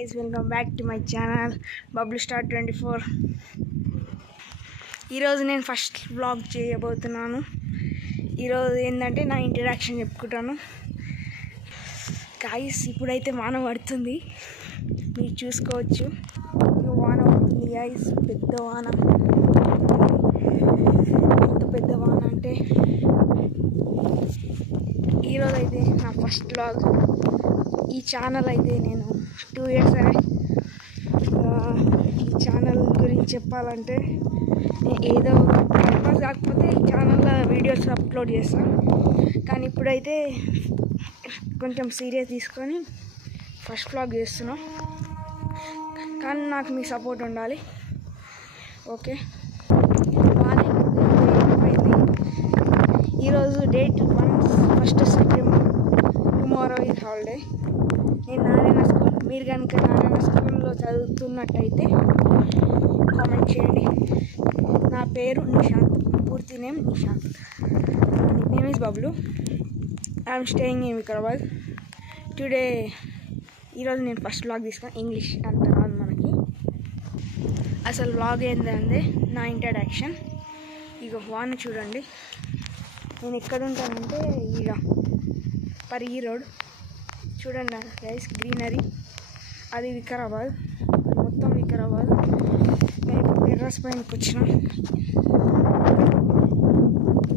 guys, welcome back to my channel Bubble Star 24. ఈరోజు నేను first vlog చేయబోతున్నాను. ఈరోజు ఏంటంటే నా ఇంట్రడక్షన్ చెప్పుకుంటాను. గాయస్, ఇప్పుడైతే వాన పడుతుంది, మీరు చూసుకోవచ్చు. వాన పడుతుంది గాయస్, పెద్ద వాన. ఎంత పెద్ద వాన అంటే ఈరోజు అయితే నా ఫస్ట్ వ్లాగ్. ఈ ఛానల్ అయితే నేను 2 years ఈ ఛానల్ గురించి చెప్పాలంటే ఏదో టైంపాస్ కాకపోతే ఈ ఛానల్లో వీడియోస్ అప్లోడ్ చేస్తాను. కానీ ఇప్పుడైతే కొంచెం సీరియస్ తీసుకొని ఫస్ట్ వ్లాగ్ చేస్తున్నాం. కానీ నాకు మీ సపోర్ట్ ఉండాలి, ఓకే? బాగానే అయిపోయింది. ఈరోజు date 1 September. Tomorrow is holiday. నేను నారాయణ స్కూల్, మీరు కనుక నారాయణ స్కూల్లో చదువుతున్నట్టయితే కామెంట్ చేయండి. నా పేరు నిశాంత్, పూర్తి name Nishant, name is Bablu. I'm staying in Vikarabad. Today ఈరోజు నేను ఫస్ట్ వ్లాగ్ తీసుకుని ఇంగ్లీష్ అంత రాదు మనకి. అసలు వ్లాగ్ ఏంటంటే నా ఇంట్రడక్షన్. ఇక వాన్ చూడండి, నేను ఎక్కడ ఉంటానంటే ఈడ పరిగి రోడ్ చూడండి గైస్, గ్రీనరీ. అది వికారాబాద్, మొత్తం వికారాబాద్. నేను టెర్రస్ పైనకి వచ్చిన.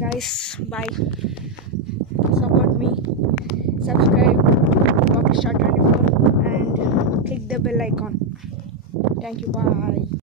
Guys bye, support me, subscribe Bubble Star 24 and click the bell icon. Thank you, bye.